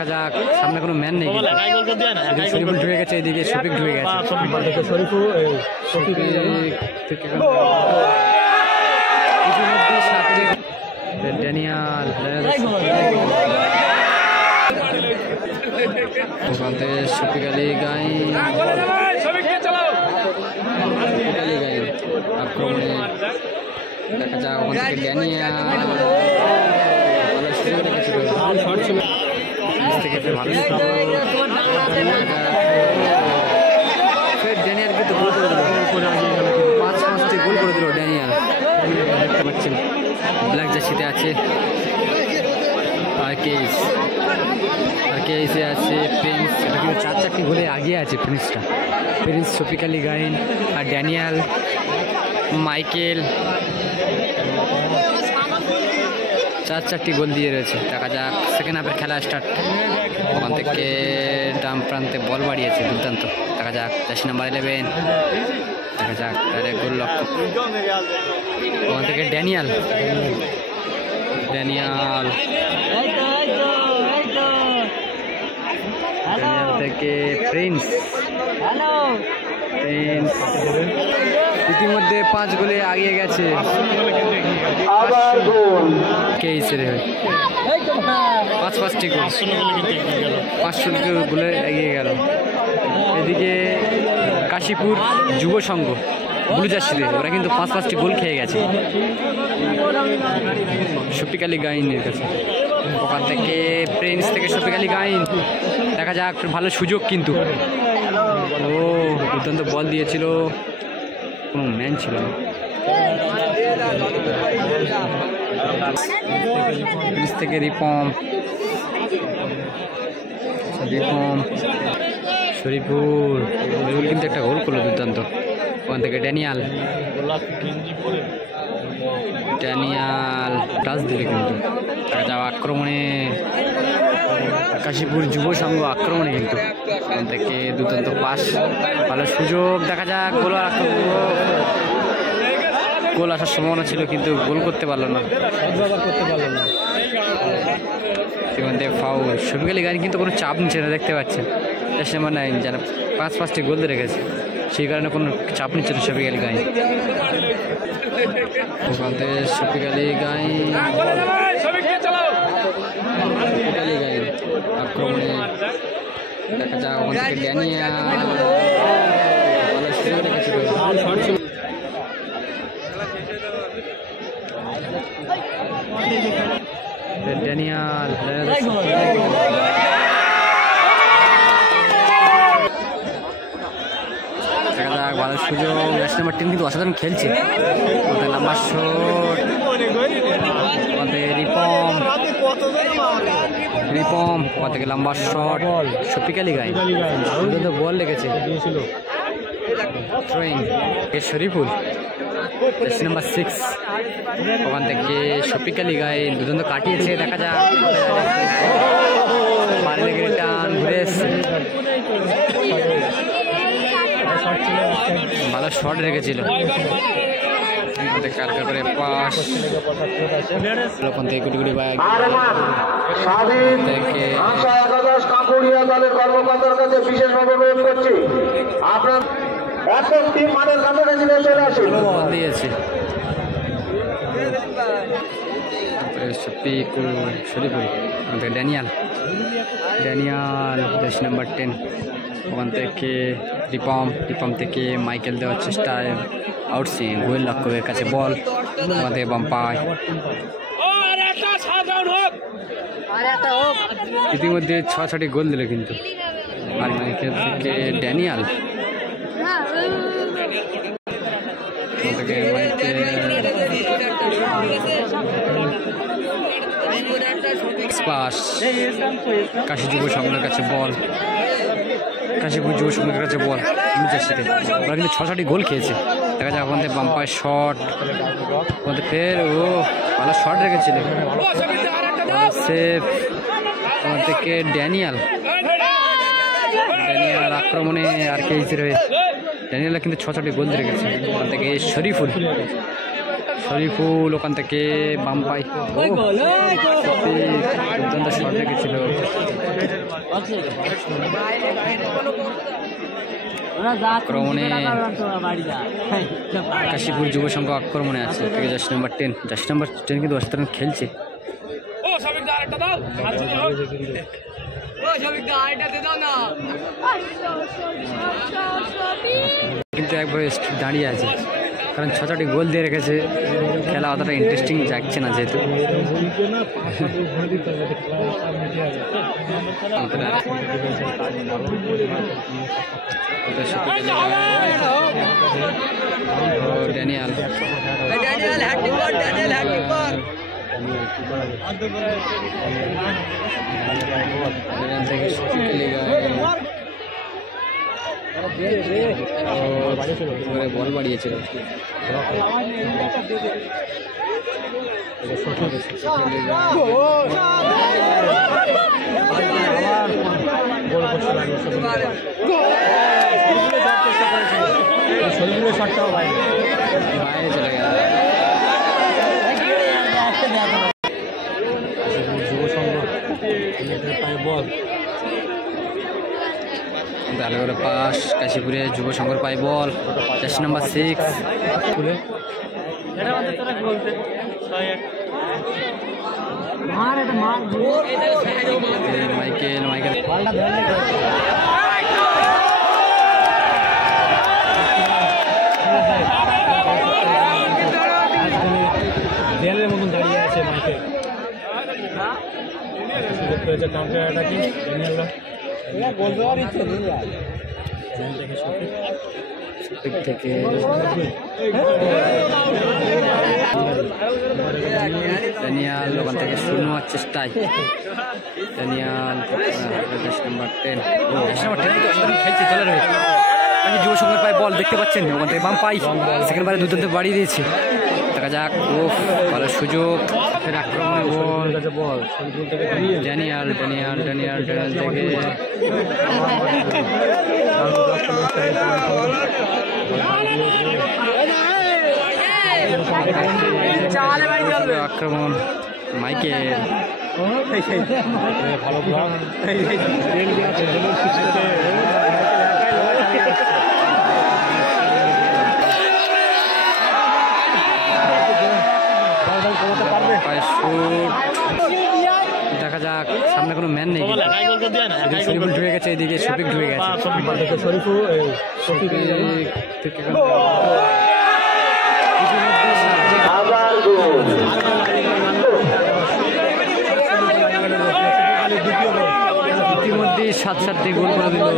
দেখা যাক, সামনে কোনো ম্যান নেই, শরীফুল ঢুকে গেছে, এদিকে শফিক ঢুকে গেছে। ড্যানিয়াল ওখান থেকে শফিক আলী গাইন, আক্রমণে দেখা যাক ওখান থেকে ড্যানিয়াল ড্যানিয়াল কিন্তু গোল করে দিল, 5-5টি গোল করে দিল ড্যানিয়াল। দেখতে পাচ্ছেন ব্ল্যাক জার্সিতে আছে আর কেসে আছে প্রিন্স, এটা কিন্তু 4-4টি গোলে আগিয়ে আছে প্রিন্স, শফিক আলী গাইন আর ড্যানিয়াল, মাইকেল 4-4টি গোল দিয়ে রয়েছে। দেখা যাক সেকেন্ড হাফের খেলা স্টার্ট। ওখান থেকে ডান প্রান্তে বল বাড়িয়েছে দুর্দান্ত। দেখা যাক জার্সি নাম্বার 11, দেখা যাক ডাইরেক্ট গোল লক্ষ্য। ওখান থেকে ড্যানিয়াল থেকে প্রিন্স ইতিমধ্যে 5 গোলে আগিয়ে গেছে। পাঁচটি গোল, 5 গোলে এগিয়ে গেল। এদিকে কাশীপুর যুব সংঘ ব্লু জার্সিতে, ওরা কিন্তু 5-5টি গোল খেয়ে গেছে শফিক আলী গাইনের কাছে। ওখান থেকে প্রিন্স থেকে শফিক আলী গাইন, দেখা যাক ভালো সুযোগ কিন্তু, ও দুর্দান্ত বল দিয়েছিল, কোনো ম্যান ছিল না। প্রিন্স থেকে রিপম শরীফুল কিন্তু একটা গোল করলো দুর্দান্ত। ওখান থেকে ড্যানিয়াল টাচ দিলে কিন্তু। দেখা যাও আক্রমণে কাশীপুর যুব সংঘ আক্রমণে কিন্তু, ওখান থেকে দুর্দান্ত পাস, ভালো সুযোগ। দেখা যাক গোল আসার সম্ভাবনা ছিল কিন্তু গোল করতে পারলো না। ইতিমধ্যে ফাউল। শফিক আলী গাইন কিন্তু কোনো চাপ নিচ্ছে না, দেখতে পাচ্ছেন জার্সি নাম্বার 9 যারা 5-5টি গোল দিয়ে রেখেছে, সেই কারণে কোনো চাপ নিচ্ছে না শফিক আলী গাইন। ওখান থেকে শফিক আলী গাইন আক্রমণে, দেখা যাক ওখান থেকে ড্যানিয়াল রেখেছিল। ড্যানিয়াল দেখা যাক ভালো সুযোগ। জার্সি নাম্বার 10 কিন্তু অসাধারণ খেলছে। নাম্বার শট রিপম ওখান থেকে লম্বা শট, শফিক আলী গাইন বল লেগেছে। শরীফুল জার্সি নাম্বার 6, ওখান থেকে শফিক আলী গাইন দুর্দান্ত কাটিয়েছে। দেখা যাক বাড়ি লেগে টান ঘুরে এসছে, ভালো শট রেখেছিল। কালকা করে পাস ওখান থেকে গুটি বাইক কর্মকর্তার কাছে বিশেষভাবে অনুরোধ করছি, আপনার এখন টিম মাঠের কাছাকাছি চলে আসুন। দিয়েছে শরীফুল, ড্যানিয়াল জার্সি নাম্বার 10, ওখান থেকে রিপম থেকে মাইকেল দেওয়ার চেষ্টায় আউটসুইং, গোয়েল লক্ষ্যের কাছে বল, ওখান থেকে বাম্পায়। ইতিমধ্যে 6-6টি গোল দিল কিন্তু। আর মাইকেল থেকে ড্যানিয়াল কাশী যুব সংঘের কাছে বল, কাশীপুর যুব সংঘের কাছে বল জার্সিতে, ওরা কিন্তু 6-6টি গোল খেয়েছে। দেখা যায় ওখান থেকে বাম্পায় শট, ফের ভালো শট রেখেছিল সেফ। ওখান থেকে ড্যানিয়াল আক্রমণে আর কে হয়ে ড্যানিয়াল কিন্তু 6-6টি গোল রেখেছে। ওখান থেকে শরীফুল শরীফুল ওখান থেকে বাম পাই দুর্দান্ত শট রেখেছিল। আক্রমণে কাশীপুর যুব সংঘ আক্রমণে আছে থেকে জার্সি নাম্বার 10 জার্সি নাম্বার 10 কিন্তু অসাধারণ খেলছে। কিন্তু একবারে দাঁড়িয়ে আছে কারণ 6-6টি গোল দিয়ে রেখেছে। খেলা অতটা ইন্টারেস্টিং যাচ্ছে না যেহেতু। ড্যানিয়াল বল বাড়িয়েছিল। বাইরে চলে গেল। ভালো করে পাস কাশীপুরে যুব সংঘর পাই বল জার্সি নাম্বার 6 মাইকেল দেয়ালের মতন দাঁড়িয়ে আছে মাইকেল। কাউন্টার অ্যাটাকিং ড্যানিয়েলরা বলতে পারি ইচ্ছে নেই থেকে ড্যানিয়াল ওখান থেকে শুরু হওয়ার চেষ্টায় ড্যানিয়াল নাম্বার 10 খেলছে চলে রয়ে যুব সংঘের পায়ে বল দেখতে পাচ্ছেন ওখান থেকে বাম পাই সেকেন্ড বারে দুর্দান্ত বাড়িয়ে দিয়েছে। দেখা যাক ভালো সুযোগ ফের আক্রমণে বল ড্যানিয়াল থেকে আক্রমণ মাইকেল ভালো ব্লক দেখা যাক সামনে কোনো ম্যান নেই। শরীফুল ঢুকে গেছে এদিকে শফিক ঢুকে গেছে। ইতিমধ্যে 7-7টি গোল করে দিল।